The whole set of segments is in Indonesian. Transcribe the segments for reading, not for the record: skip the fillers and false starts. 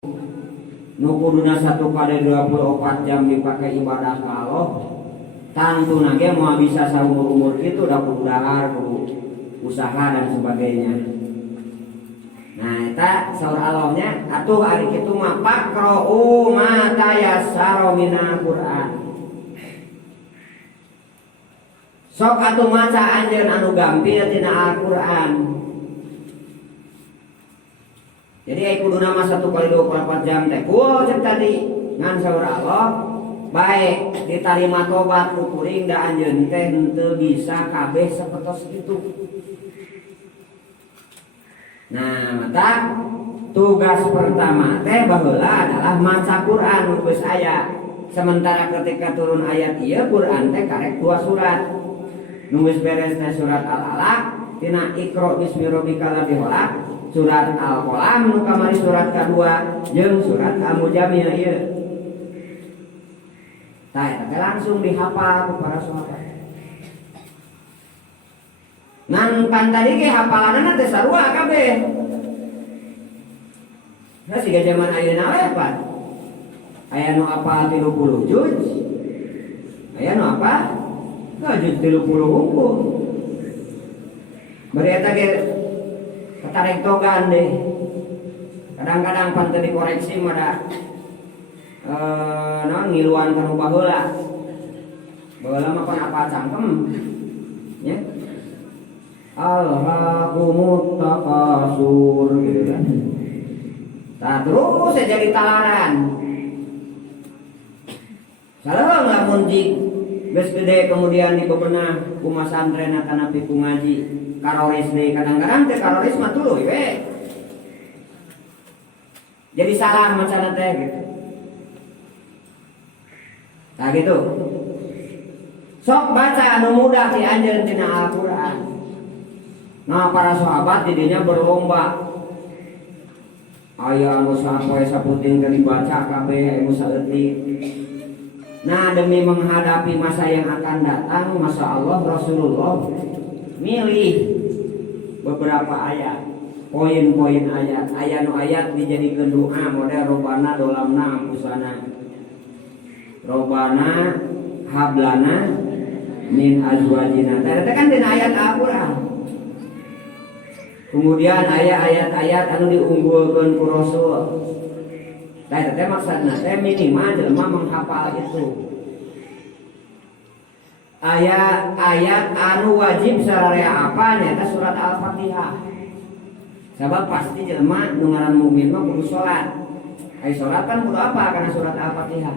nu kuduna 1x24 jam dipakai ibadah ka Allah, tantuna ge moal bisa saumur-umur kitu da kudu dahar, kudu usaha dan sebagainya. Nah, eta saur Allahnya atuh ari kitu mah faqra'u ma tayassara minal Qur'an. Sok atuh maca anjeun anu gampil tina Al-Qur'an. Jadi ai kuduna mah 1x24 jam teh kul cek tadi ngan saur Allah baik ditarima tobat ku kuring da anjeun teh henteu bisa kabeh sapertos kitu. Nah, mata tugas pertama teh baheula adalah maca Quran nu geus aya. Sementara ketika turun ayat ieu Quran teh karek 2 surat. Nu geus beres teh surat Al-Alaq, tina Iqra bismi rabbikal ladzi khalaq, surat Al-Qalam nu kamari surat kedua jeung surat Al-Mujammil ieu. Tah eta langsung dihafal ku para sahabat. Ngan pan tadi ge hafalanna teh sarua kabeh. Nah siga zaman ayeuna we pan. Aya nu apal 30 juz. Aya nu apal juz 30 hungkul. Bari eta ge ketarek togan deh. Kadang-kadang pan teu dikoreksi mah da naon ngiluan kanu baheula. Baheula mah pan apal cangkem. Nya. Alhaqumut takasur gitu kan. Nah terus saya jadi talaran. Salah lamun jik geus gede kemudian dibebenah ku masantren kana pi ku ngaji karoris deui kadang-kadang teh karoris mah tuluy we. Jadi salah macana teh gitu. Nah gitu. Sok baca anu mudah di anjeun tina Al-Qur'an. Nah para sahabat didinya berlomba. Aya anu sapoe saputing teh dibaca kabeh anu saeutik. Nah demi menghadapi masa yang akan datang, Masya Allah Rasulullah milih beberapa ayat, poin-poin ayat, ayat dijadikan doa model Robbana dolamna ampusana, Robbana hablana min azwajina. Eta kan dina ayat Al-Qur'an. Kemudian ayat-ayat anu diunggulkeun ku Rasul. Tah teh maksudna teh minimal jelema menghafal itu. Ayat-ayat anu wajib sararea apa nya surat Al-Fatihah. Sabab pasti jelema nu ngaran mukmin mah kudu salat. Ai salat kan kudu apa kana surat Al-Fatihah.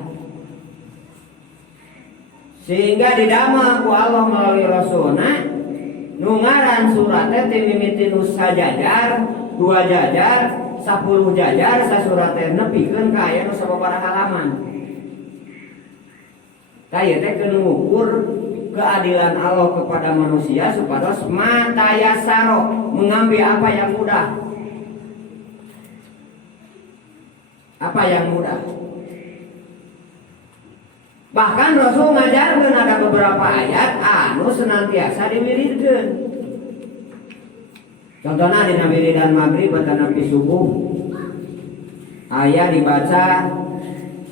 Sehingga didamel ku Allah melalui Rasulna nu ngaran surat teh mimiti nu sajajar, 2 jajar, 10 jajar, sasurat teh nepikeun ka aya nu sababaraha halaman. Tah teh keur ngukur keadilan Allah kepada manusia supados matayasaro mengambil apa yang mudah. Apa yang mudah? Bahkan Rasul ngajarkeun ada beberapa ayat anu senantiasa diwiridkeun. Contohna dina wiridan maghrib atau nepi subuh aya dibaca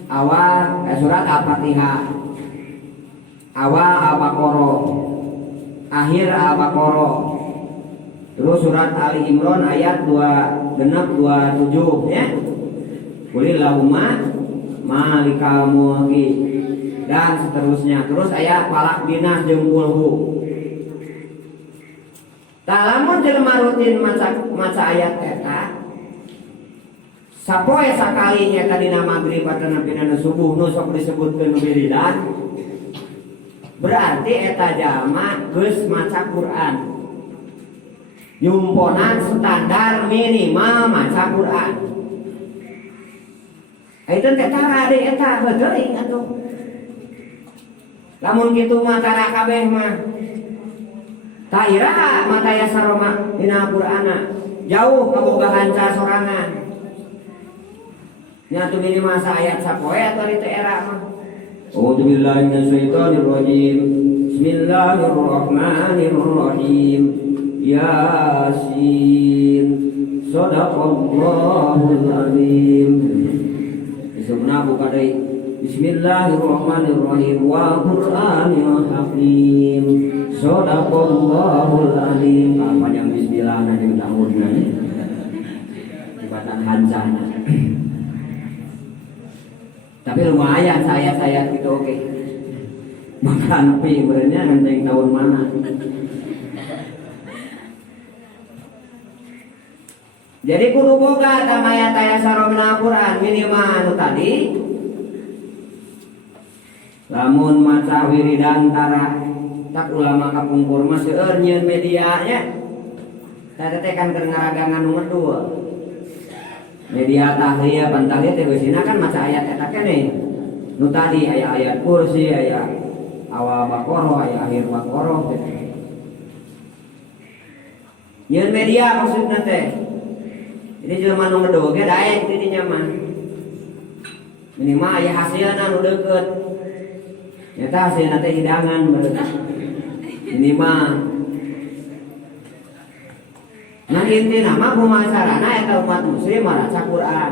awal surat Al-Fatihah, awal Al-Baqarah, akhir Al-Baqarah, terus surat Ali Imran ayat 26-27 ya. Qulillahumma malikal mulki dan seterusnya. Terus ayat Falaq Binas jeung Qulhu. Tah lamun jelema rutin maca ayat eta sapoe sakali nya dina maghrib atau dina subuh nu sok disebutkeun wiridan, berarti eta jalma geus maca Quran. Yumponan standar minimal maca Quran. Itu teh tara deui eta geuring atuh. Lamun kitu mah tara kabeh mah ta iraha matayasaro mah dina Qur'ana jauh kabogahan sasorangan. Nya tu minimal ayat sapoe atuh di teu era mah. A'udzu billahi minasyaitonir rajim. Bismillahirrahmanirrahim. Yasin. Shadaqallahul azim. Isumna buka deui. Bismillahirrahmanirrahim wa Qur'anil hakim. Shadaqallahul azim. Panjang bismillah na jeung tahunna. Ibatan hancana. Tapi lumayan saya gitu oke. Maka nepi benernya ngenteng tahun mana. Jadi kudu boga tamaya taya saromna Quran minimal anu tadi. Lamun maca wiridan tara tak ulama kapungkur mah seueur nyieun media nya. Tadi teh kan keur ngaragangan nomor 2. Media tahliya pantahliya teh geusina kan maca ayat eta keneh. Nu tadi aya ayat kursi, aya awal Baqarah, aya akhir Baqarah teh. Nyieun media maksudna teh. Jadi jelema nu ngedog ge daek di dinya mah. Minimal aya hasilna nu deukeut. Nyata hasilna teh hidangan berarti. Minimal. Nah intina mah kumasarana eta umat muslim maca Quran.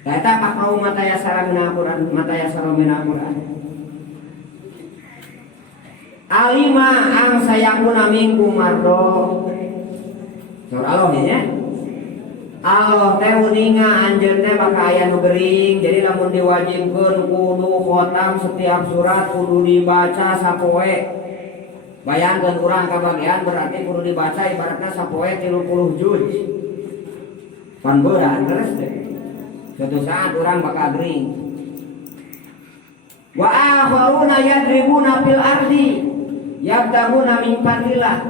Eta pakau mata ya saramina Quran, mata ya saramina Quran. Alima ang sayakuna minkum mardo. Sur Allah nya. Allah teh uninga anjeun teh bakal aya nu gering, jadi lamun diwajibkeun kudu khotam setiap surat kudu dibaca sapoe. Bayangkeun urang kabagian berarti kudu dibaca ibaratna sapoe 30 juz. Pan beurang terus teh. Suatu saat urang bakal gering. Wa akharuna yadribuna fil ardi yabtaguna min fadlillah.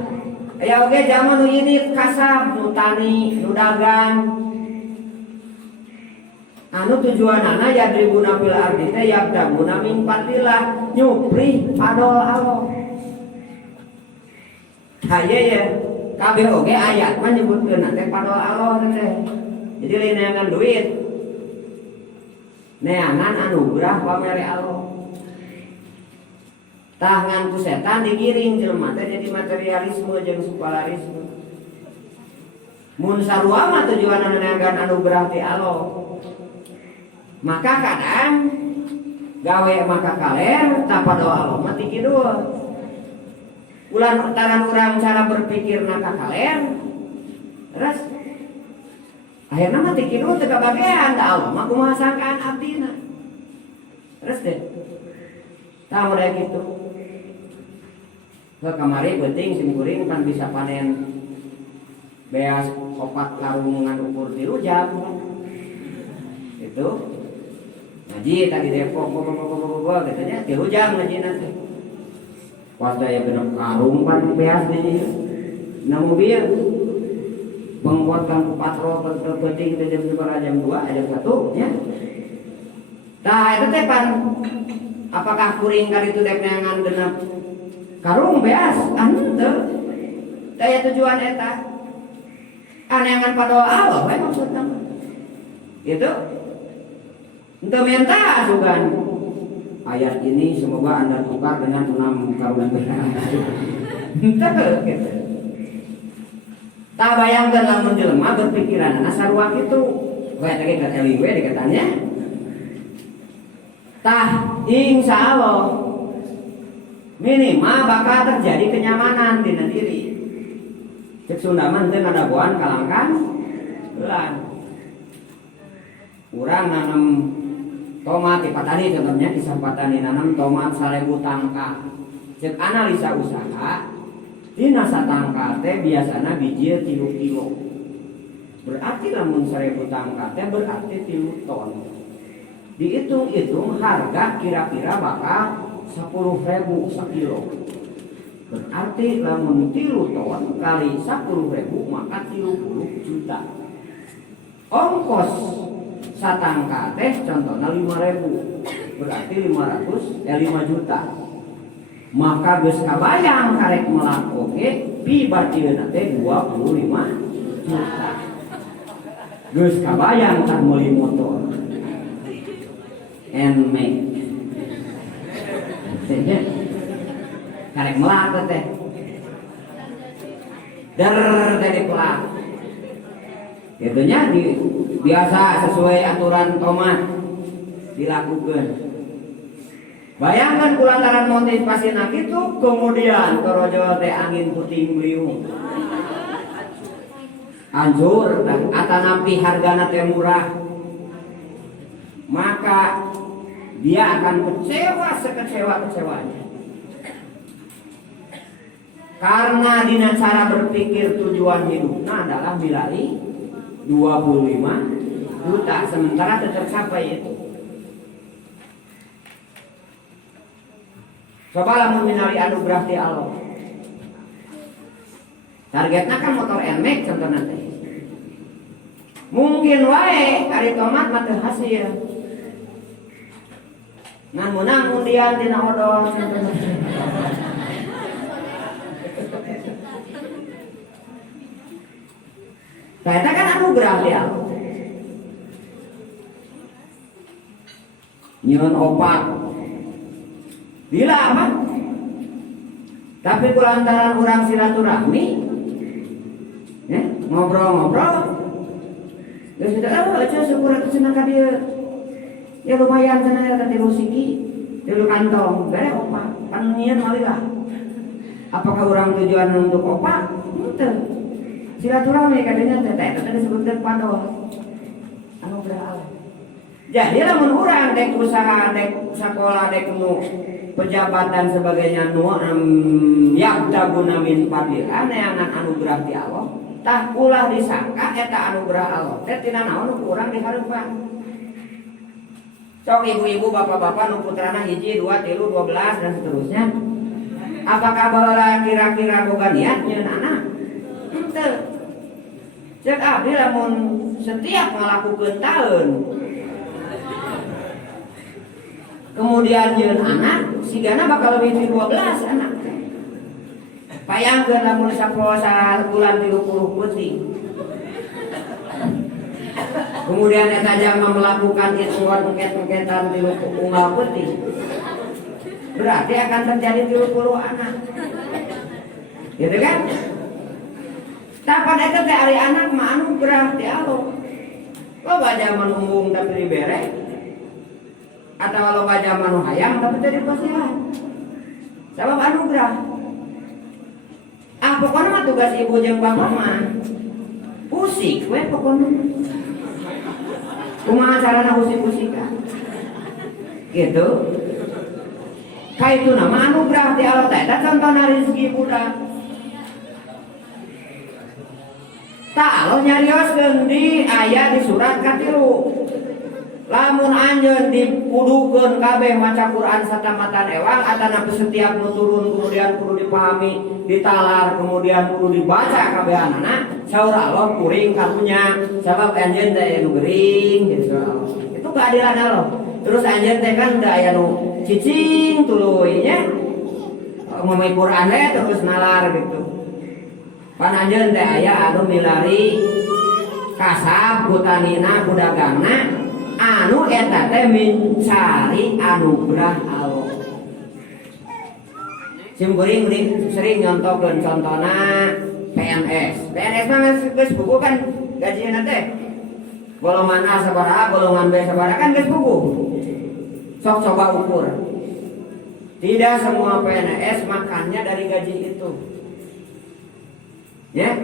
Aya oge jaman nu ini kasab, nu tani, nu dagang. Anu tujuanana yadribuna fil ardi teh yabtaguna min fadlillah, nyupri padol Allah. Haye ya, kabeh oge ayat mah nyebutkeun teh padol Allah teh. Jadi lain neangan duit. Neangan anugerah pamere Allah. Tangan ku setan digiring jelema teh jadi materialisme jeung sekularisme. Mun sarua mah tujuanna neangan anugerah ti Allah. Maka kadang gawe maka kaler tanpa doa Allah mah ti kidu. Ulan utaran urang cara berpikirna ka kaler. Terus akhirna mah ti kidu teu kabagean da Allah mah kumaha sangkaan abdina. Terus deh. Tah mun kitu. Kamari penting simkuring kan bisa panen beas 4 karung ngan ukur 3 jam. Itu ngaji tadi Depok katanya 3 jam ngaji nanti. Pas daya genep karung pan beas di na mobil. Mengkuatkan patrol penting jam 2 jam 1 nya. Tah eta teh pan apakah kuring kali itu dek neangan genep karung beas anu teu daya tujuan eta aneangan pada Allah we maksudna gitu henteu minta sugan ayat ini semoga Anda tukar dengan 6 karung beras henteu gitu tak bayangkeun lamun jelema berpikiranna sarua kitu we teh ka LIW dikatanya tah insyaallah minimal bakal terjadi kenyamanan di diri. Cek Sundaman teh ngadagoan kalangkan belang. Urang nanam tomat di patani contohnya kisah patani nanam tomat 1000 tangka. Cek analisa usaha dina satangka teh biasana biji 3 kilo. Berarti lamun 1000 tangka teh berarti 3 ton. Dihitung-hitung harga kira-kira bakal 10.000 sakilo. Berarti lamun 3 ton kali 10.000 maka 30 juta. Ongkos satangka teh contohna 5.000. Berarti 5 juta. Maka geus kabayang karek melak oge pibatieuna teh 25 juta. Geus kabayang kan meuli motor. Nmax. Karek melak teh. Der teh dipelak. Itunya biasa sesuai aturan tomat dilakukan. Bayangkan kulantaran motivasi nak itu kemudian korojo teh angin puting beliung. Anjur atanapi hargana teh murah. Maka dia akan kecewa sekecewa-kecewanya. Karena dina cara berpikir tujuan hidupnya adalah milai 25 juta sementara tetap sampai itu. Coba lamun minali anugerah ti Allah. Targetnya kan motor NMAX contohnya teh. Mungkin wae ari tomat mah teu hasil. Ngan menang undian dina odol. Eta kan anugerah dia. Nyeun opat. Bila apa? Tapi kulantaran orang silaturahmi, ya, ngobrol-ngobrol. Geus kita aja syukur cenah ka dieu. Ya lumayan cenah eta 3 siki, 3 kantong, bare opat. Pan nyieun malilah. Apakah orang tujuan untuk opat? Henteu. Silaturahmi kadenya teh eta disebutkeun padoa. Anugerah Allah. Jadi lamun urang dek usaha, dek sakola, dek nu pejabat dan sebagainya nu yaqtabuna min fadlilah neangan anugerah ti Allah. Tah ulah disangka eta anugerah Allah. Teh tina naon nu urang dihareupan. Sok ibu-ibu, bapak-bapak nu putrana 1, 2, 3, 12 dan seterusnya. Apakah baheula kira-kira boga niat nyeun anak? Henteu. Cek abdi lamun setiap ngalakukeun taeun kemudian nyeun anak, sigana bakal lebih 12 anak. Payangkeun lamun sapoe sabulan 30 peuting. Kemudian eta jama melakukan hitungan engket-engketan 30 unggal peuting. Berarti akan terjadi 30 anak. Gitu kan? Tapan eta teh ari anak mah anugerah ti Allah. Loba zaman umbung tapi dibere. Atau loba zaman hayang tapi teu dipasihan. Sabab anugerah. Pokoknya mah tugas ibu jeung bapak mah usik we pokoknya. Kumaha carana usik-usikan? Gitu. Kaitu nama anugerah ti Allah teh eta contohna rezeki budak. Tak Allah nyarioskeun di aya di surat katilu. Lamun anjeun dipudukeun kabeh maca Quran satamatan ewang atana setiap nu turun kemudian kudu dipahami, ditalar kemudian kudu dibaca kabehanana, saur Allah kuring karunya sabab anjeun teh nu geuring gitu Allah. Itu keadilan Allah. Terus anjeun teh kan da aya nu cicing tuluy nya. Ngomong Quran teh terus nalar gitu. Pan anjeun teh aya anu milari kasab kutanina kudagangna anu eta teh mencari anugerah Allah. Simkuring sering nyontokeun contona PNS. PNS mah geus buku kan gajina teh. Golongan A sabaraha, golongan B sabaraha kan geus buku. Sok coba ukur. Tidak semua PNS makannya dari gaji itu. Ya.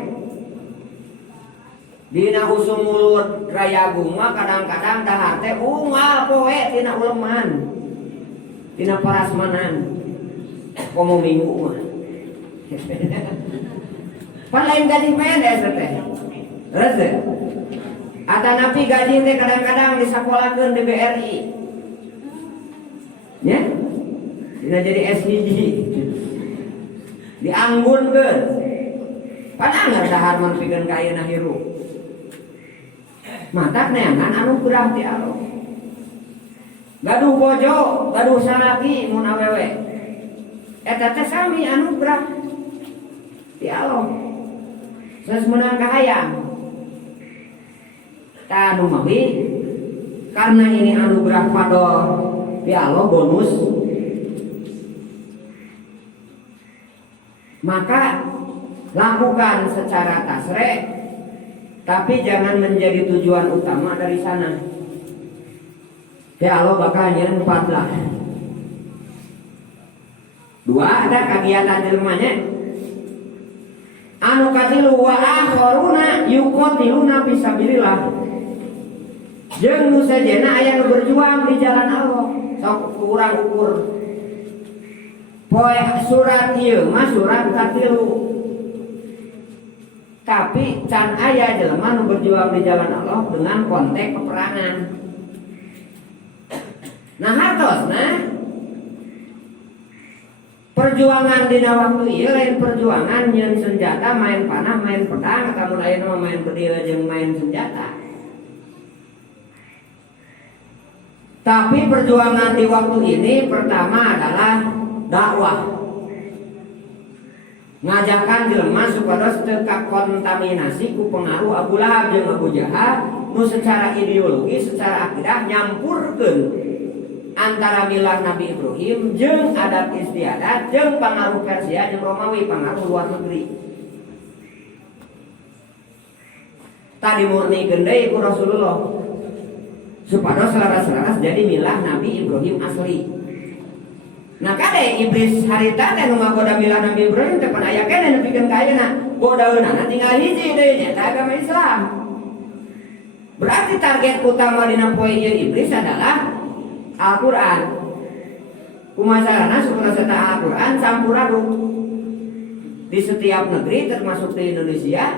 Dina usum mulut raya guma kadang-kadang dahar teh unggal poe tina uleman. Tina parasmanan. Komo minggu mah. Pan lain gaji PNS teh. Reze. Atanapi gaji teh kadang-kadang disakolakeun di BRI. Ya. Dina jadi SHG. Dianggunkeun. Pan anger dahar mun pikeun ka ayeuna hirup. Mata neangan anugerah ti Allah. Gaduh bojo, gaduh salaki mun awewe. Eta teh sami anugerah ti Allah. Geus meunang kahayang. Tanu mawi karena ini anugerah fadl ti Allah bonus. Maka lakukan secara tasreh tapi jangan menjadi tujuan utama dari sana. Ya Allah bakal nyian 14. Dua ada kegiatan jelmanya. Anu katilu wa akharuna yuqatiluna fisabilillah. Jeung nu sajena aya nu berjuang di jalan Allah. Sok kurang ukur. Poe surat ieu mah surat katilu. Tapi can aya jelema nu berjuang di jalan Allah dengan konteks peperangan. Nah hartosna perjuangan dina waktu ieu lain perjuangan nyeun senjata main panah main pedang atamun ayeuna mah main bedil jeung main senjata. Tapi perjuangan di waktu ini pertama adalah dakwah. Ngajakan jelema supados teu kakontaminasi ku pengaruh Abu Lahab jeung Abu Jahal nu secara ideologi, secara akidah nyampurkeun antara milah Nabi Ibrahim jeung adat istiadat jeung pengaruh Persia jeung Romawi, pengaruh luar negeri. Tadi murni gendai ku Rasulullah supados selaras-selaras jadi milah Nabi Ibrahim asli. Nah kade iblis harita teh nu ngagoda milah Nabi Ibrahim teh pan aya keneh nepikeun ka ayeuna. Godaeunana tinggal hiji deui nya agama Islam. Berarti target utama dina poe ieu iblis adalah Al-Qur'an. Kumasarana supaya eta Al-Qur'an campur aduk di setiap negeri termasuk di Indonesia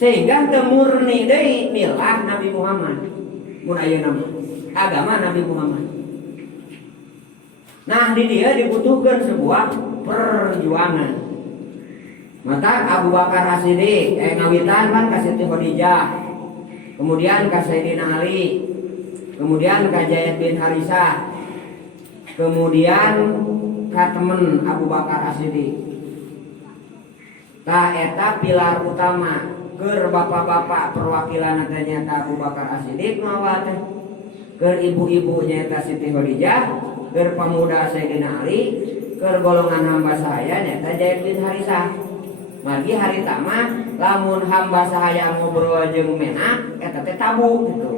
sehingga teu murni deui milah Nabi Muhammad. Mun ayeuna agama Nabi Muhammad. Nah di dia dibutuhkan sebuah perjuangan. Maka Abu Bakar As-Siddiq ngawitan kan ka Siti Khadijah, kemudian ka Sayyidina Ali, kemudian ka Zaid bin Harisah, kemudian ka temen Abu Bakar As-Siddiq. Ta eta pilar utama keur bapak-bapak perwakilan ternyata Abu Bakar As-Siddiq mawa teh, keur ibu-ibu nyaeta Siti Khadijah, keur pemuda Sayyidina Ali, keur golongan hamba sahaya nyata Zaid bin Harisah. Margi harita mah lamun hamba sahaya ngobrol jeung menak eta teh tabu gitu.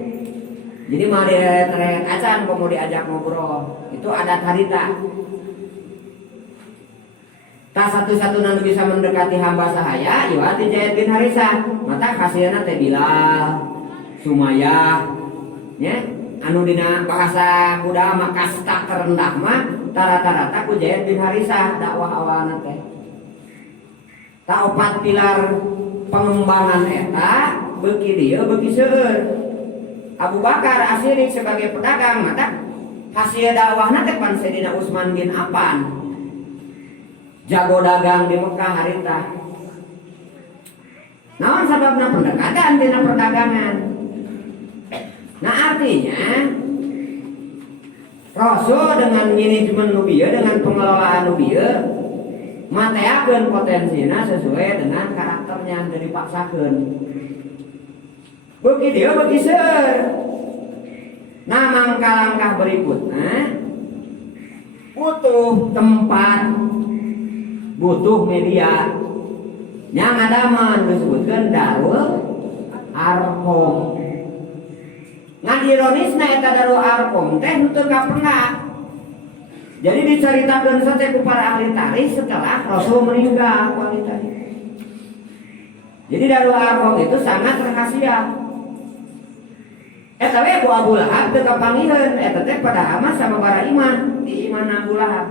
Jadi mah direret acan komo diajak ngobrol. Itu adat harita. Tak satu-satunya bisa mendekati hamba sahaya ieu ti Zaid bin Harisah. Mata kasieuna teh Bilal, Sumayyah, nya anu dina bahasa Buddha mah kasta terendah mah rata-rata ku Zaid bin Harisah dakwah awalna teh. Ta opat pilar pengembangan eta beuki dieu beuki seueur. Abu Bakar As-Siddiq sebagai pedagang mata hasil dakwahna teh pan Sayyidina Utsman bin Affan. Jago dagang di Mekah harita. Naon sababna pendekatan dina perdagangan? Nah artinya Rasul dengan manajemen nubieu, dengan pengelolaan nubieu mateakeun potensina sesuai dengan karakternya dari dipaksakeun. Beuki dieu beuki seueur. Nah mangka langkah berikutnya butuh tempat, butuh media. Yang ada disebutkan Darul Arqam. Ngan ironisna eta Darul Arqam teh teu kapernah. Jadi diceritakeun sate ku para ahli tarikh setelah Rasul meninggal wanita. Jadi Darul Arqam itu sangat rahasia. Eta we ku Abu Lahab teu kapanggiheun, eta teh pada amat sama para iman di iman Abu Lahab.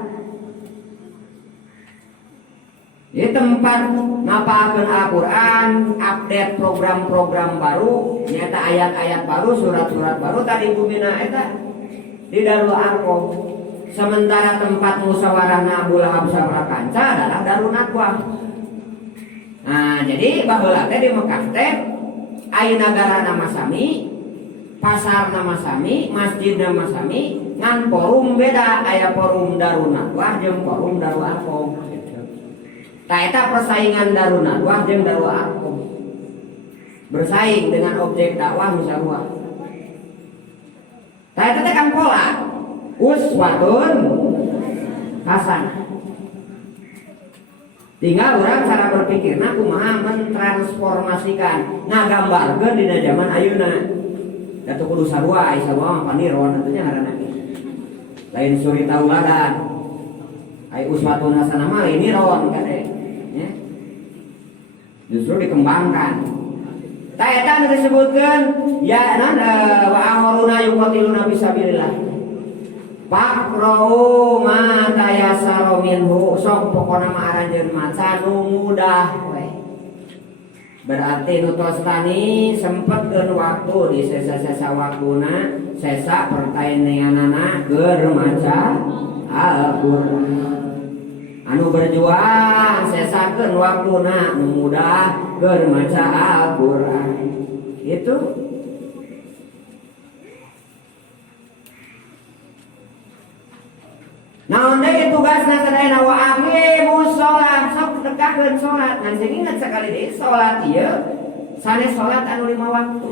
Di tempat ngapalkeun Al-Qur'an, update program-program baru, nyata ayat-ayat baru, surat-surat baru tadi bumina eta di Darul Arqam. Sementara tempat musyawarahna Abu Lahab sabaraha kanca adalah Darun Nadwah. Nah, jadi baheula teh di Mekah teh aya nagara nama sami, pasar nama sami, masjid nama sami, ngan forum beda, aya forum Darun Nadwah jeung forum Darul Arqam. Tah eta persaingan Darun Nadwah jeung Darul Arqam. Bersaing dengan objek dakwah musyawarah. Tah eta teh kan pola uswatun hasanah. Tinggal orang cara berpikirna kumaha mentransformasikan ngagambarkeun dina zaman ayeuna. Da teu kudu sarua, ai sarua mah paniron atuh nya ngaranna. Lain suri tauladan. Ai uswatun hasanah mah ini ron kade. Ya. Justru dikembangkan. Ta eta nu disebutkeun ya wa amaruna yuqatiluna fisabilillah. Pakrau ma tayassara minhu, sok pokona mah aranjeun maca nu mudah we. Berarti nu tos tani sempetkeun waktu di sesa-sesa waktuna sesa pertaneanana keur maca Al-Qur'an. Anu berjuang sesakeun waktuna nu mudah keur maca Al-Qur'an. Itu naon deui tugasna sadayana wa aqimus sholat, sok tegakkeun salat. Ngan sing inget sakali deui salat ieu sanes salat anu 5 waktu.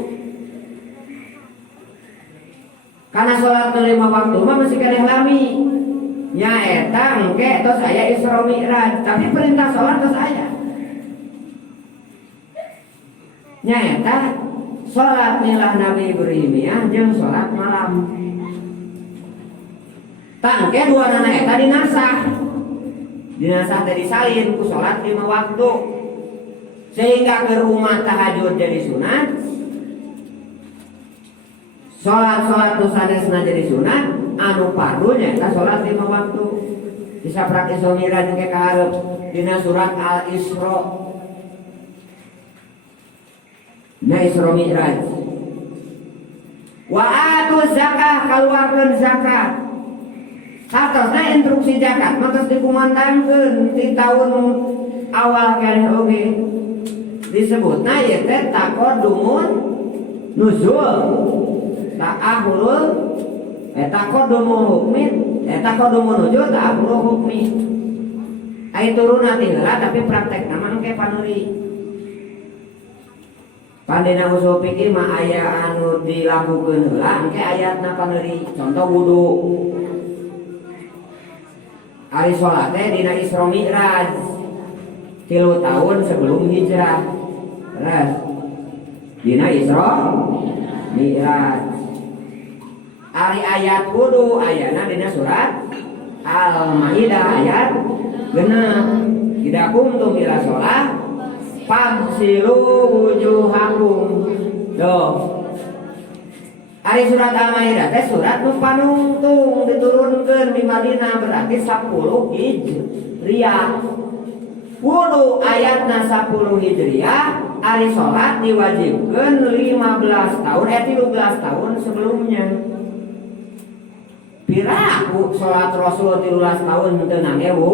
Karena salat anu 5 waktu mah masih keneh lami. Nya eta engke tos aya Isra Mi'raj, tapi perintah salat tos aya. Nya eta salat milah Nabi Ibrahim jeung salat malam. Tangke dua nana eta dinasah teh disalin ku sholat 5 waktu sehingga ke rumah tahajud jadi sunat, sholat tu sanesna jadi sunat, anu fardu nya sholat 5 waktu. Bisa praktis Isra ke kaharep dina surat Al-Isra. Na Isra Mi'raj. Wa atu zakah, kaluarkeun zakat. Satosna instruksi zakat maka dikumandangkeun di tahun awal keneh oge. Disebutna ieu teh taqaddumun nuzul. Ta'ahulul taqaddumul hukmi, taqaddumun nuzul ta'ahulul hukmi. Ai turunna ti heula tapi praktekna mah engke paneuri. Pandina usul fikih mah aya anu dilakukeun heula engke ayatna paneuri. Contoh wudu. Ari sholat teh dina Isra Mi'raj 3 tahun sebelum hijrah. Terus dina Isra Mi'raj. Ari ayat wudu ayana dina surat Al-Maidah ayat 6. Idza kuntum ila sholat fagsilu wujuhakum. Tuh. Ari surat Al-Maidah teh surat nu panungtung diturunkeun di Madinah berarti 10 Hijriah. Wudu ayatna 10 Hijriah, ari salat diwajibkeun 15 tahun 13 tahun sebelumnya. Piraku salat Rasul 13 tahun teu nangewu.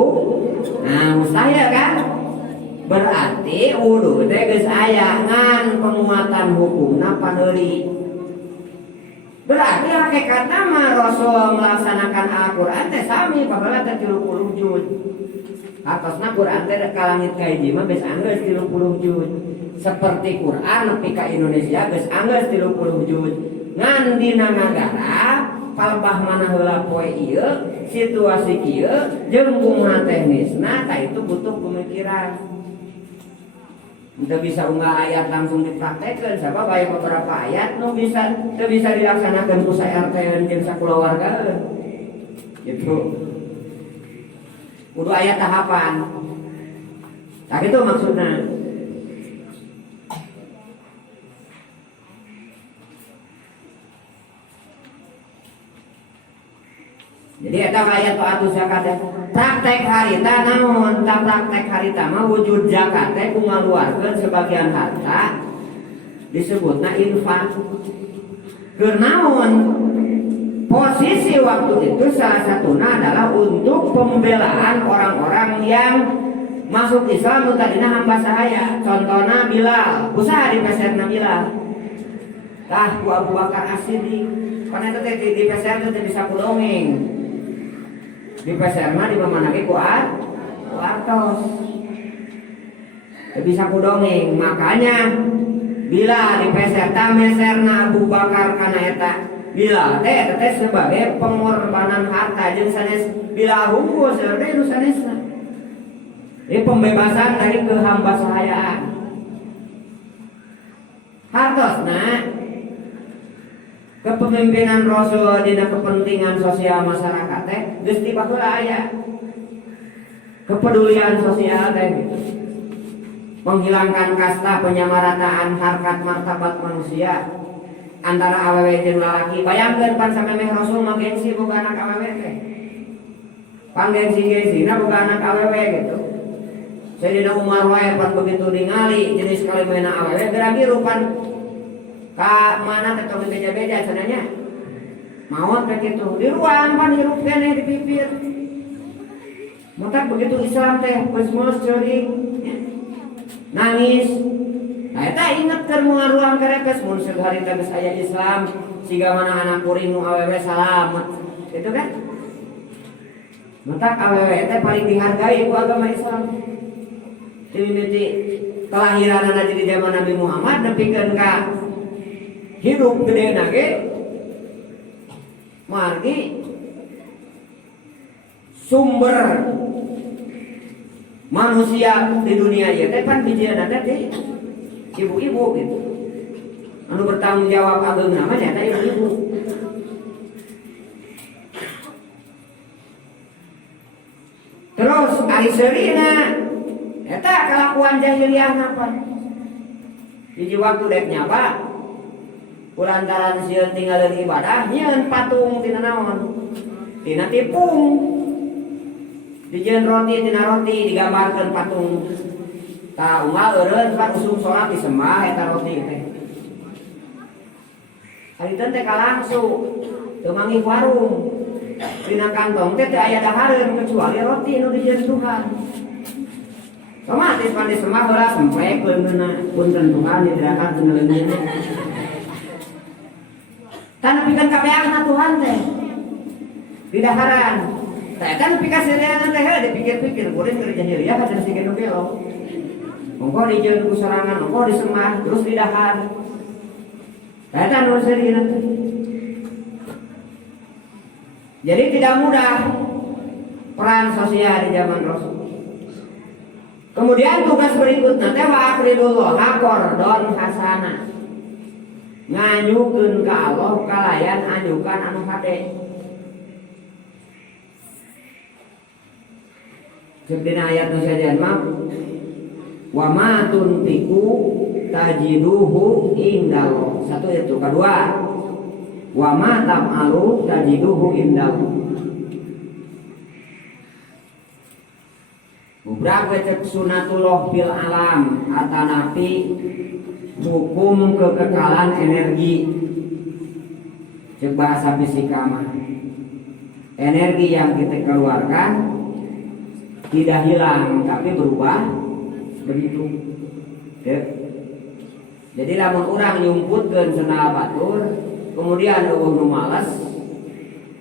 Nah, mustahil kan? Berarti wudu teh geus aya ngan penguatan hukumna paneuri. Berarti hakikatna mah Rasul melaksanakan Al-Qur'an teh sami baheula teh 30 juz. Atosna Qur'an teh ka langit ka hiji mah geus anggeus 30 juz. Seperti Qur'an nepi ka Indonesia geus anggeus 30 juz. Ngan dina nagara palebah mana heula poe ieu, situasi kieu jeung kumaha teknisna tah itu butuh pemikiran. Kita bisa unggah ayat langsung dipraktekkan, sebab aya beberapa ayat nu bisa dilaksanakan ku RT jeung sakulawarga. Gitu. Kudu ayat tahapan. Tak itu maksudnya. Jadi eta ayat atu zakat praktek harita namun tak praktek harita mah wujud zakat teh ku ngaluarkeun sebagian harta disebutna infak. Keur naon posisi waktu itu salah satunya adalah untuk pembelaan orang-orang yang masuk Islam nu tadina hamba sahaya. Contohna Bilal, usaha dipeserna Bilal. Tah ku Abu Bakar As-Siddiq. Kana teh di peser teh bisa kudongeng. Di peserna di mamanake ku artos. Bisa kudongeng, makanya bila di peser ta meserna Abu Bakar kana eta bila teh sebagai pengorbanan harta jeung sanes bila hungkul sebenarnya nu sanesna. Ini pembebasan dari kehambasahayaan. Hartosna kepemimpinan Rasul dina kepentingan sosial masyarakat teh geus ti baheula aya. Kepedulian sosial teh gitu. Menghilangkan kasta, penyamarataan harkat martabat manusia antara awewe jeung lalaki. Bayangkeun pan samemeh Rasul mah gengsi boga anak awewe teh. Panggengsi-gengsina boga anak awewe gitu. Sayyidina Umar wae pan begitu ningali jenis kalimena awewe geragi rupan ka mana teh tong beja-beja cenanya. Maot teh kitu. Di ruang pan hirup keneh di pipir. Maka begitu Islam teh geus ceurik nangis. Nah eta inget keur moal ruang kerekes mun segari teh geus aya Islam siga mana anak kuring nu awewe salamet. Gitu kan? Maka awewe teh paling dihargai ku agama Islam. Mimiti kelahiran anak di zaman Nabi Muhammad nepikeun ka hidup gede nage margi sumber manusia di dunia ieu teh pan bijieuna teh ibu-ibu gitu. Anu bertanggung jawab ageung namanya teh ibu-ibu. Terus ari seurina eta kelakuan jahiliyah napa? Hiji waktu dek nyaba kulantaran sieun tinggalin ibadah nyieun patung tina naon? Tina tipung. Dijieun roti tina roti digambarkeun patung. Ta unggal eureun pan usum salat disembah eta roti teh. Hariteun teh kalangsu teu manggih warung. Dina kantong teh teu aya dahareun kecuali roti nu dijieun Tuhan. Otomatis pan disembah heula sempek leungeunna punten Tuhan didirakan leungeunna. Tan pikeun kabeangna Tuhan teh. Di daharan. Tah eta nepi ka siriana teh dipikir-pikir kuring keur jahiliyah hadir sikeun belok. Monggo dijieun ku sorangan, monggo disembah terus di dahar. Tah eta nu sirina teh. Jadi tidak mudah peran sosial di zaman Rasul. Kemudian tugas berikutnya teh wa aqridullah qardon hasana. Nganyukeun ka Allah kalayan anyukan anu hade. Dina ayat nu sajian mah wa ma tunfiqu tajiduhu indallah. Satu itu, kedua wa ma tam'alu tajiduhu indallah. Beberapa cek sunatullah fil alam atanapi hukum kekekalan energi. Cek bahasa fisika mah energi yang kita keluarkan tidak hilang tapi berubah begitu. Jadi lamun urang nyumputkeun cenah batur kemudian eueuh nu males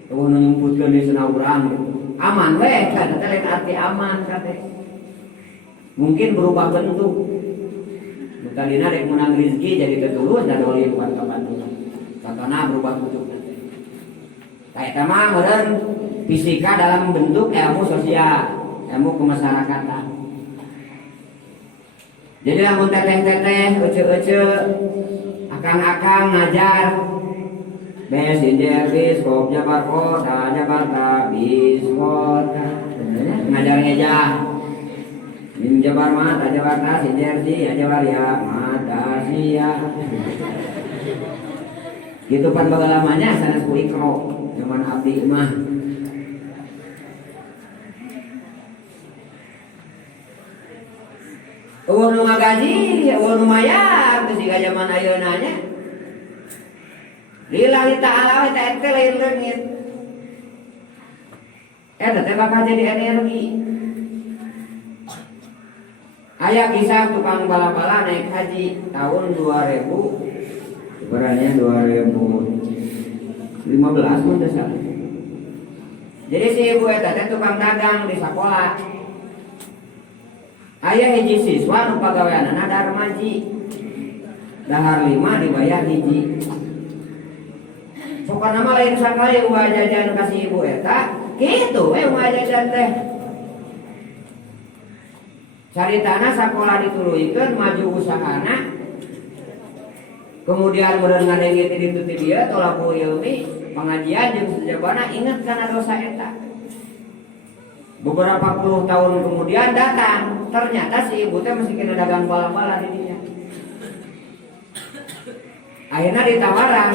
eueuh nu nyumputkeun di cenah urang aman we eta teh lain arti aman teh. Mungkin berubah bentuk. Tadina rek menang rezeki jadi tetulus dan oli buat kabantuan. Contohna berubah bentuk. Kayak tema meureun fisika dalam bentuk ilmu sosial, ilmu kemasyarakatan. Jadi lamun teteh-teteh, ece-ece, akang-akang ngajar bes injer bis kop jabar kota jabarta bis kota ngajar ngejah min jabar mata jabarta injer si jabar ya mata sia gitu pan bagalamanya sanes ku ikro zaman abdi mah. Eueuh nu ngaji, eueuh nu mayar, geus siga zaman ayeuna nya. Lillahi ta'ala wa ta'ala lain leungit. Eta teh bakal jadi energi. Aya kisah tukang bala-bala naik haji tahun 2000, sebenarnya 2015 mun teh salah. Jadi si ibu eta teh tukang dagang di sekolah. Aya hiji siswa nu pagaweanana darmaji. Dahar 5 dibayar hiji. Pokokna mah lain sakali ulah jajan kasih ibu eta, kitu we ulah jajan teh. caritana sakola dituluykeun maju usahana kemudian meureun ngadengit di dia tolaku ilmi pengajian jeung sajabana inget kana dosa eta. Beberapa puluh tahun kemudian datang, ternyata si ibu teh masih kena dagang bala-bala di dinya. Akhirnya ditawaran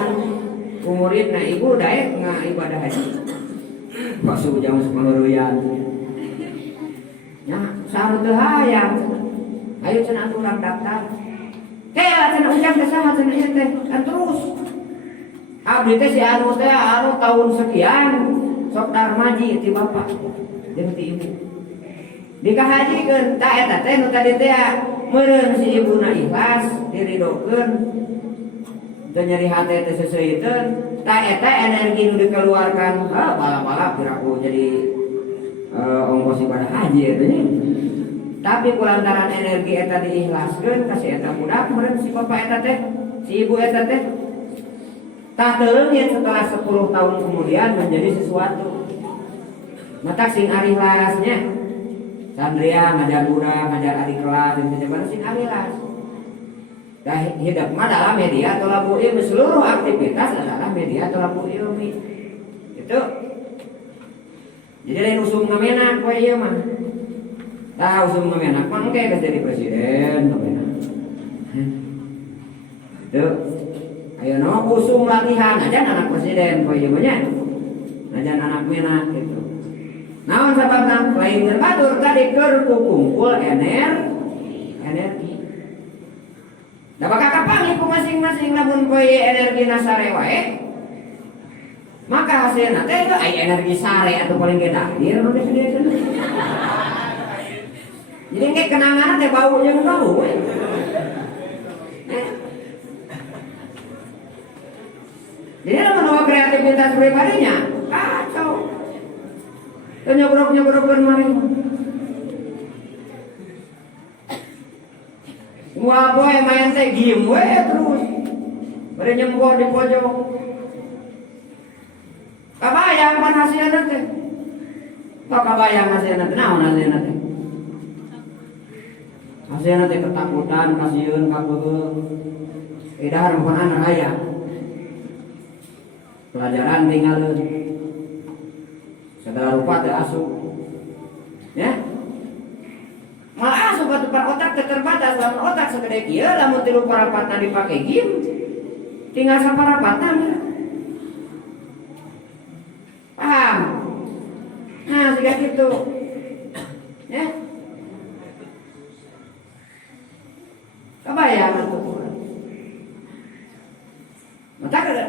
ku muridna, ibu daek ibadah haji. Pak sujang semeluruyan. Ya, sareng teu hayang. Ayo cenah urang daftar. Teh cenah ujang teh saha cenah ieu teh? Kan terus. Abdi teh si anu teh anu tahun sekian sok darmaji ti bapak. Jeung ti ibu. Dikahajikeun ta eta teh nu tadi teh meureun si ibuna ikhlas diridokeun. Teu nyeri hate teh seuseuyeuteun, ta eta energi nu dikeluarkan bala-bala piraku jadi ongkos ibadah haji eta nya. Tapi kulantaran energi eta diikhlaskeun ka si eta budak meureun si bapak eta teh, si ibu eta teh tah teuleungit setelah 10 tahun kemudian menjadi sesuatu. Mata sing ari lasnya Sandria ngajar budak, ngajar adik kelas dan sebagainya sing ari las. Dah hidup mah dalam media tolabul ilmi, seluruh aktivitas adalah media tolabul ilmi. Itu. Jadi lain usum ngamenak poe ieu mah. Tah usum ngamenak mah engke geus jadi presiden ngamenak. Tuh. Ayeuna usum latihan aja anak presiden poe ieu mah nya. Najan anak menak gitu. Naon sababna lain berbatur tadi keur kumpul energi. Da bakal kapangi ku masing-masing lamun poe energina sare wae. Maka hasilna teh aya energi sare atuh paling gede dir nu disediakeun. Jadi engke kenangan teh bau jeung bau we. Jadi lamun kreativitas pribadinya kacau. Nyobrok-nyobrok kemarin. Wah boy main teh game we terus. Bari nyemboh di pojok. Kabayang pan hasilna teh. Kok kabayang hasilna teh naon hasilna teh? Hasilna teh ketakutan, kasieun kabeung. Idahar mun anak aya. Pelajaran tinggalin. Segala rupa teh asup. Ya. Malah asup tempat otak terbatas, lamun otak segede kieu lamun 3/4 dipake game. Tinggal 1/4. Paham? Nah, siga kitu. Ya. Kabayang atuh. Mata kada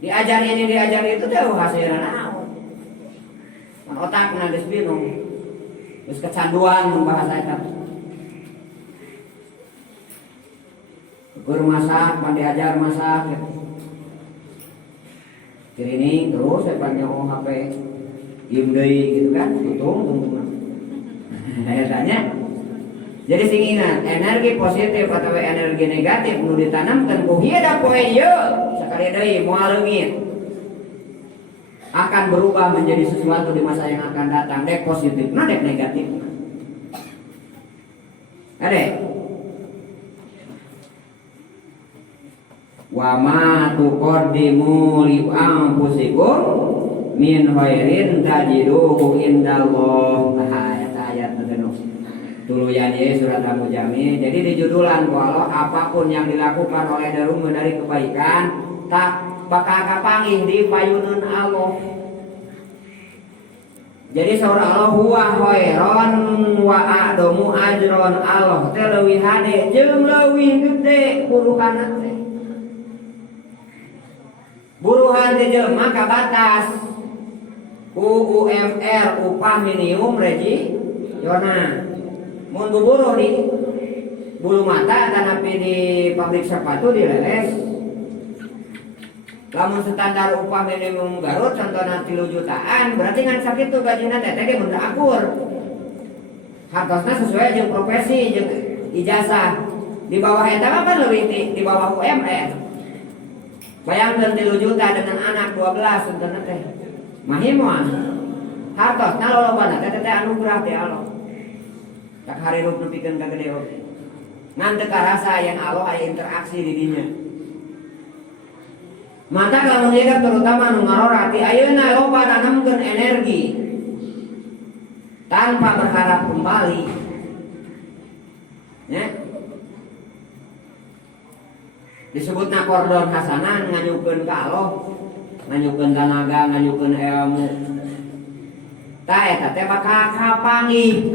diajari itu teh hasilna naon? Otak na geus bingung. Geus kecanduan mun bahasa eta. Keur masak, pan diajar masak. Kirining terus panjang HP. Diem deui gitu kan, tutung. Tanya. Jadi sing ingat, energi positif atau energi negatif nu ditanamkeun ku hieup poe ieu sakali deui moal leungit akan berubah menjadi sesuatu di masa yang akan datang, dek positif, nah dek negatif. Adek. Wa ma tuqaddimu li anfusikum min khairin tajiduhu indallah. Ayat-ayat tertentu. Tuluyan ye surat Al-Mujamil. Jadi di judulan ku Allah, apapun yang dilakukan oleh darum dari kebaikan tak bakal kapangih di payunan Allah. Jadi saur Allah huwa khairon wa a'damu ajron. Allah teh leuwih hade jeung leuwih gede buruhanna teh. Buruhan teh jelema ka batas UMR upah minimum reji Yona. Mun buruh di bulu mata tanapi di pabrik sepatu dileles. Lamun standar upah minimum Garut contohna 3 jutaan, berarti ngan sakitu gajina teh ge mun akur. Hartosna sesuai jeung profesi jeung ijazah. Di bawah eta mah kan leuwih di bawah UMR. Bayangkeun 3 juta dengan anak 12 contohna teh. Mahimoan. Hartosna lolobana teh anugerah ti Allah. tak harirup nepikeun ka gede oge ngan teu karasa yang Allah aya interaksi di dinya. Mata kalau menjaga terutama nu ngarorati ayeuna loba nanamkeun energi tanpa berharap kembali. Ya. Disebutna kordon hasanah nganyukeun ka Allah, nganyukeun tenaga, nganyukeun ilmu. Tah eta teh bakal kapanggih.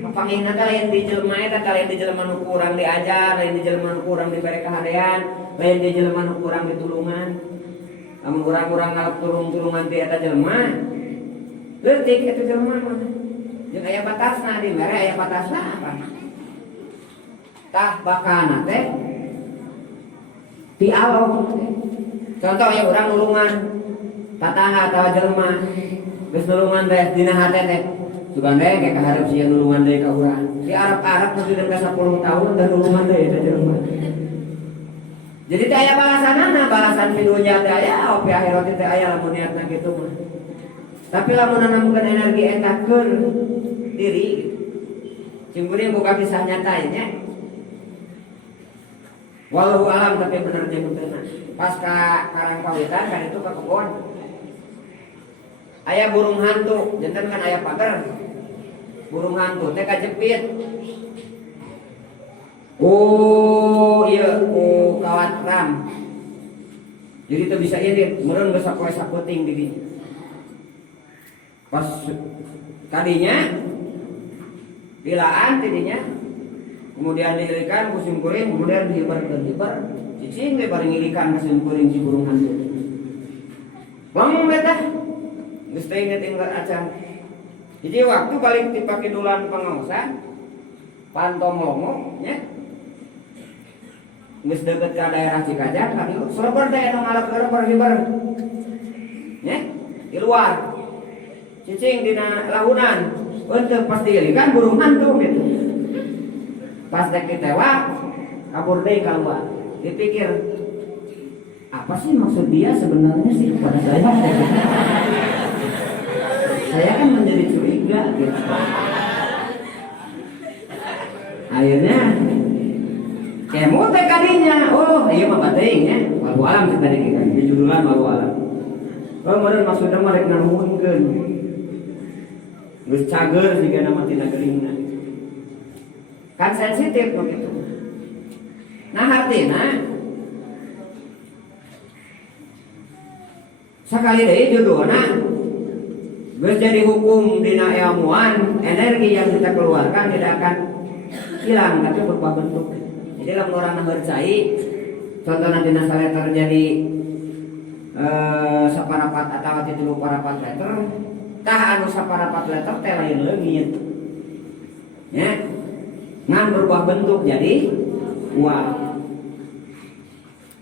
Kapanggihna teh lain di jelema eta teh lain di jelema nu kurang diajar, lain di jelema nu kurang dibere kahadean, lain di jelema nu kurang ditulungan. Lamun urang-urang ngalap tulung-tulungan ti eta jelema, leutik eta jelema mah. Jeung aya batasna di mere aya batasna apa? Tah bakana teh ti Allah. Contoh ya urang nulungan tatangga atawa jelema, geus nulungan teh dina hate teh. Sugan teh kayak kaharep sia nulungan deui ka urang. Si Arab-Arab nu sudah 10 tahun dan nulungan deui eta jelema. Jadi teh aya balasanana, balasan di dunya teh aya, opi akhirat teh aya lamun niatna kitu mah. Tapi lamun nanamkeun energi eta keur diri, cimburing boga kisah nyata nya. Walau alam tapi bener jeung teu. Pas ka karang pawitan kan itu ka kebon. Aya burung hantu, janten kan aya pagar. Burung hantu teh kajepit. Oh iya, kawat ram. Jadi itu bisa irit, meureun geus sapoe saputing di dinya. Pas kadinya dilaan tidinya, kemudian diirikan ku simkuring, kemudian dihibarkeun hibar, cicing ge bari ngirikan ka simkuring si burung hantu. Bangun beta, geus teh inget acan. Jadi waktu balik dipake dulan pangaosan, pantom longo nya. Geus deukeut ka daerah Cikajang ka dieu serber teh anu ngalap hibar. Nya, di luar. Cicing dina lahunan. Untuk pas diilikan burung hantu gitu. Pas dek ditewak, kabur deui keluar. Dipikir, apa sih maksud dia sebenarnya sih kepada saya? Saya kan menjadi curiga gitu. Akhirnya kemut teh kadinya. Oh, ieu mah bateuing nya. Walau alam tadi kita di judulan walau alam. Oh, meureun maksudna mah rek nganuhunkeun. Geus cager jiga nama tina geulingna. Kan sensitif begitu. Nah artina sakali deui judulna geus jadi hukum dina ilmuwan, energi yang kita keluarkan tidak akan hilang tapi berupa bentuk. Jadi lamun orang percaya, contohna dina sare terjadi saparapat atawa 3 parapat liter, tah anu saparapat liter teh lain leungit. Ya. Ngan berubah bentuk jadi uang.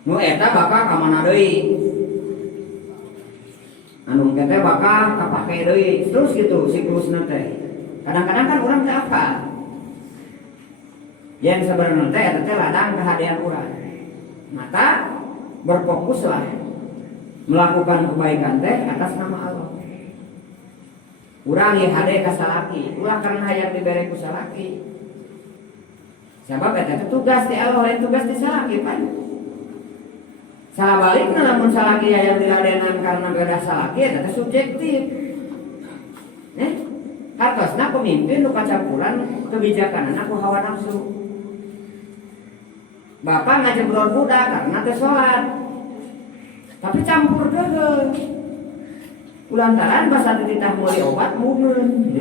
Nu eta bakal ka mana deui? Anu teh bakal kapake deui. Terus gitu siklusna teh. Kadang-kadang kan urang teh apa? Yang sebenarnya teh eta teh ladang kehadiran urang. Maka berfokuslah melakukan kebaikan teh atas nama Allah. Urang ieu hade ka salaki, ulah karena hayang dibere ku salaki. Sebab eta tugas di Allah lain tugas di salaki pan. Sabalikna lamun salaki hayang diladenan karena beda salaki eta subjektif. Hartosna pemimpin nu kacampuran kebijakanana ku hawa nafsu. Bapak ngajebrol budak karena teu salat. Tapi campur deui. Kulantaran basa dititah meuli obat mumeun.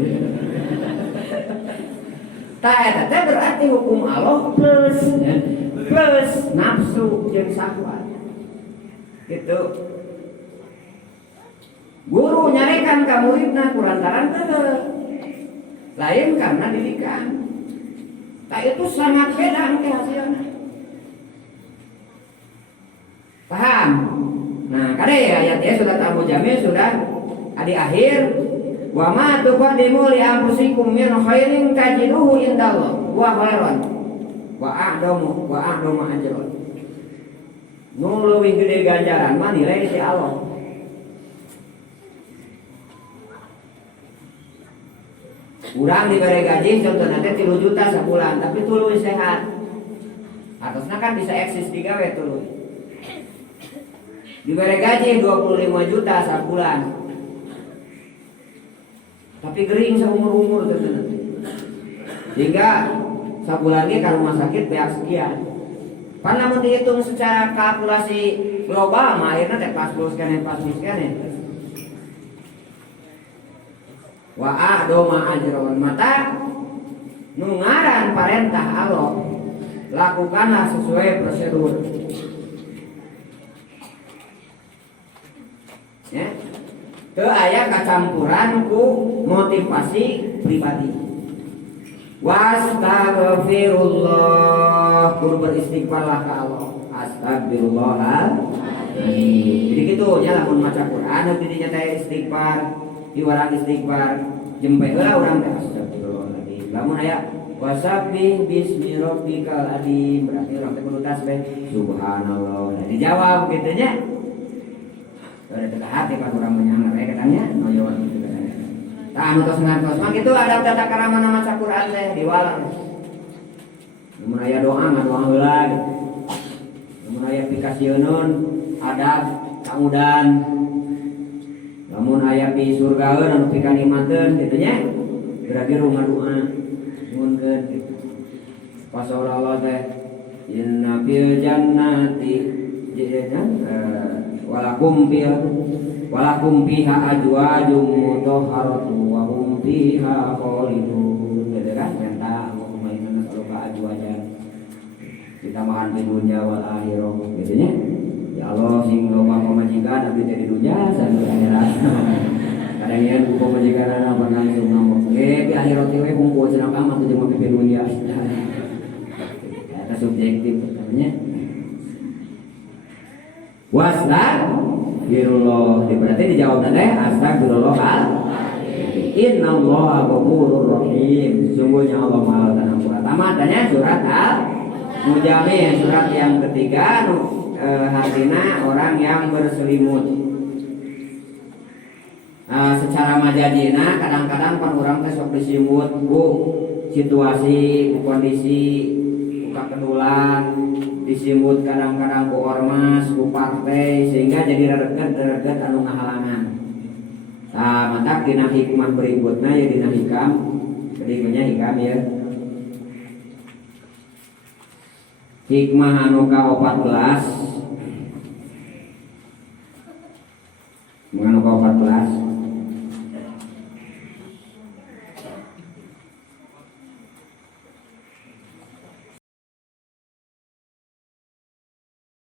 Tah eta teh berarti hukum Allah plus nafsu jeung syahwat. Gitu. Guru nyarekan ka muridna kulantaran teu. Lain karena didikan. Tah itu sangat beda engke hasilna. Paham? Nah, kade ayatnya sudah Abu Jamil sudah di akhir. Wa ma tuqaddimu li anfusikum min khairin tajiduhu indallah wa khairan wa a'damu ajran. Nu leuwih gede ganjaran mah nilai di Allah. Urang diberi gaji contohnya 3 juta sebulan tapi tuluy sehat. Atasnya kan bisa eksis digawe tuluy. Diberi gaji 25 juta sebulan. Tapi gering seumur-umur contohnya. Sehingga sebulannya ke rumah sakit pihak sekian. Pan namun dihitung secara kalkulasi global mah akhirnya teh pas plus kene. Wa a'doma ajron mata nungaran perintah Allah lakukanlah sesuai prosedur. Ya. Teu aya kacampuran ku motivasi pribadi. Wastaghfirullah, kudu beristighfarlah ka Allah. Astagfirullahaladzim. Jadi gitu nya lamun maca Quran didinya teh istighfar. Diwarang istighfar jempe heula urang teh astagfirullahaladzim. Lamun aya wasabbih bismi rabbikal adzim berarti urang teh kudu tasbih subhanallah. Nah, dijawab kitu nya. Ada teh hati kan urang menyang rek katanya noyon kitu katanya. Tah anu tos ngantos mah kitu ada tata krama maca Quran teh diwalang. Lamun aya doa ngadoa heula. Lamun aya pikasieun adab kaudan. Lamun aya pi surgaeun anu pi kanikmateun kitu nya berarti rumah doa nuhunkeun kitu. Pasal Allah teh inna fil jannati walakum fiha ajwajum mutahharatu wa hum fiha khalidun. Gitu kan nyata ngomongin saloka ajwajan kita mahan di dunia wal akhirah gitu nya. Ya Allah sing loba pamajikan abdi teh di dunya sampai akhirat. Kadang nya ku pamajikan apa langsung ngomong di akhirat we kumpul cenah ka mah teu mah di dunya. Eta subjektif katanya. Astagfirullah berarti dijawab teh astagfirullah. Innallaha ghafurur rahim. Sungguhnya Allah Maha Pengampun. Tamat tanya surat Al-Mujamil surat yang ketiga artinya orang yang berselimut. Secara majadina kadang-kadang pan urang teh sok disimut ku situasi, ku kondisi, ku kakedulan, disimut kadang-kadang ku ormas, ku partai sehingga jadi rereget anu ngahalangan. Mata dina hikmah berikutna ya dina hikam, berikutnya hikam ya. Hikmah anu ka-14 menganu ka-14